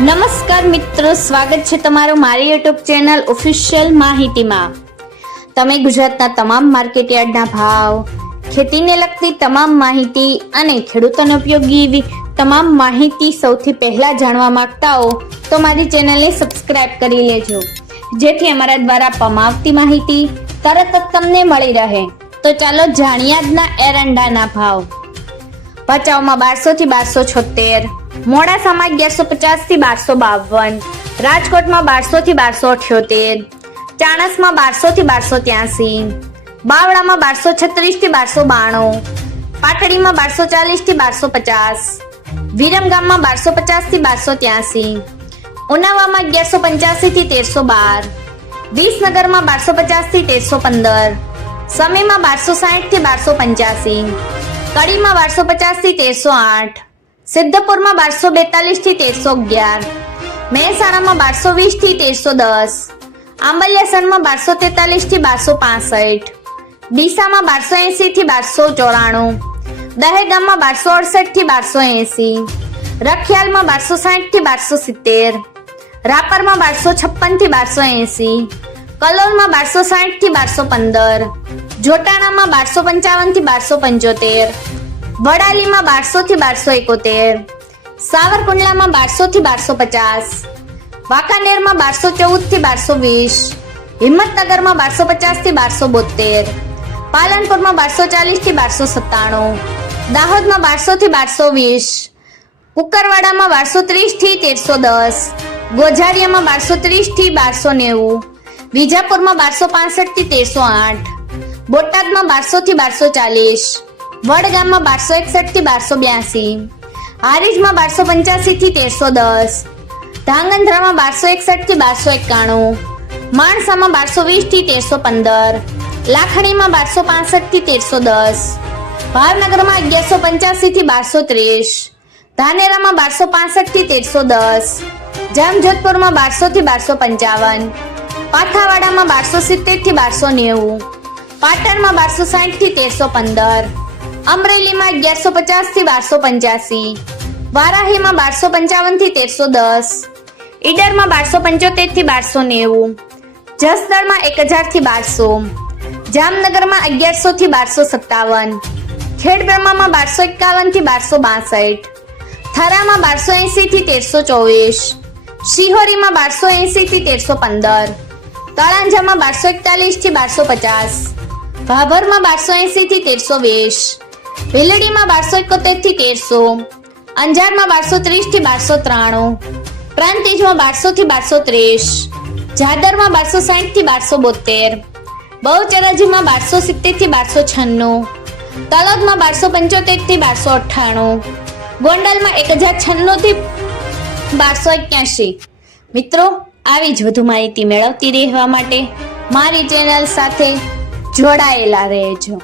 નમસ્કાર મિત્રો, સ્વાગત છે તમારું મારી યુટ્યુબ ચેનલ ઓફિશિયલ માહિતીમાં। તમે ગુજરાતના તમામ માર્કેટયાર્ડના ભાવ, ખેતીને લગતી તમામ માહિતી અને ખેડૂતોને ઉપયોગી એવી તમામ માહિતી સૌથી પહેલા જાણવા માંગતા હો તો મારી ચેનલને સબસ્ક્રાઇબ કરી લેજો, જેથી અમારા દ્વારા આપવામાં આવતી માહિતી તરત જ તમને મળી રહે। તો ચાલો જાણીએ આજના એરંડાના ભાવ। ભચાઉમાં 1200 થી 1276, મોડાસામાં 1150 થી 1252, રાજકોટમાં 1200 થી 1278, ચાણસમાં 1200 થી 1283, બાવળામાં 1236 થી 1292, પાટડીમાં 1240 થી 1250, વિરમગામમાં 1250 થી 1283, ઉનાવામાં 1185 થી 1312, વિસનગરમાં 1250 થી 1315, સમીમાં 1260 થી 1285, કડીમાં 1250 થી 1308, સિદ્ધપુરમાં 1242 થી 1311, મહેસાણામાં 1220 થી 1310, આંબલિયાસરમાં 1243 થી 1265, ડીસામાં 1280 થી 1294, દહેગામમાં 1268 થી 1280, રખિયાલમાં 1260 થી 1270, રાપરમાં 1256 થી 1280, કલોલમાં 1260 થી 1215, જોટાણામાં 1255 થી 1275, વડાલીમાં 1200 થી 1271, સાવરકુંડલામાં 1200 થી 1250, વાંકાનેરમાં 1214 થી 1220, હિંમતનગરમાં 1250 થી 1272, પાલનપુરમાં 1240 થી 1297, દાહોદમાં 1200 થી 1220, કુકરવાડામાં 1230 થી 1310, ગોઝારિયામાં 1230 થી 1290, વિજાપુરમાં 1265 થી 1308, બોટાદમાં 1200 થી 1240, વડગામમાં 1261 થી 1282, હારીજમાં 1285 થી 1310, ધાંગધ્રામાં 1261 થી 1291, માણસામાં 1220 થી 1315, લાખણીમાં 1265 થી 1310, ભાવનગરમાં 1185 થી 1230, ધાનેરામાં 1265 થી 1310, જામજોધપુરમાં 1200 થી 1255, પાથાવાડામાં 1270 થી 1290, પાટણમાં 1260 થી 1315, અમરેલીમાં 1150 થી 1285, વારાહીમાં 1255 થી 1310, ઈડરમાં 1275 થી 1290, જસદણમાં 1000 થી 1200, જામનગરમાં 1100 થી 1257, ખેડબ્રહ્મામાં 1251 થી 1262, થરામાં 1280 થી 1324, શિહોરીમાં 1280 થી 1315, તળાંજામાં 1241 થી 1250, ભાભરમાં 1280 થી 1320, ભીલડીમાં 1271 થી 1300, અંજારમાં 1230 થી 1293, પ્રાંતિજમાં 1200 થી 1230, જાદરમાં 1260 થી 1272, બહુચરાજીમાં 1270 થી 1296, તલોદમાં 1275 થી 1298, ગોંડલમાં 1096 થી 1281। મિત્રો, આવી જ વધુ માહિતી મેળવતી રહેવા માટે મારી ચેનલ સાથે જોડાયેલા રહેજો।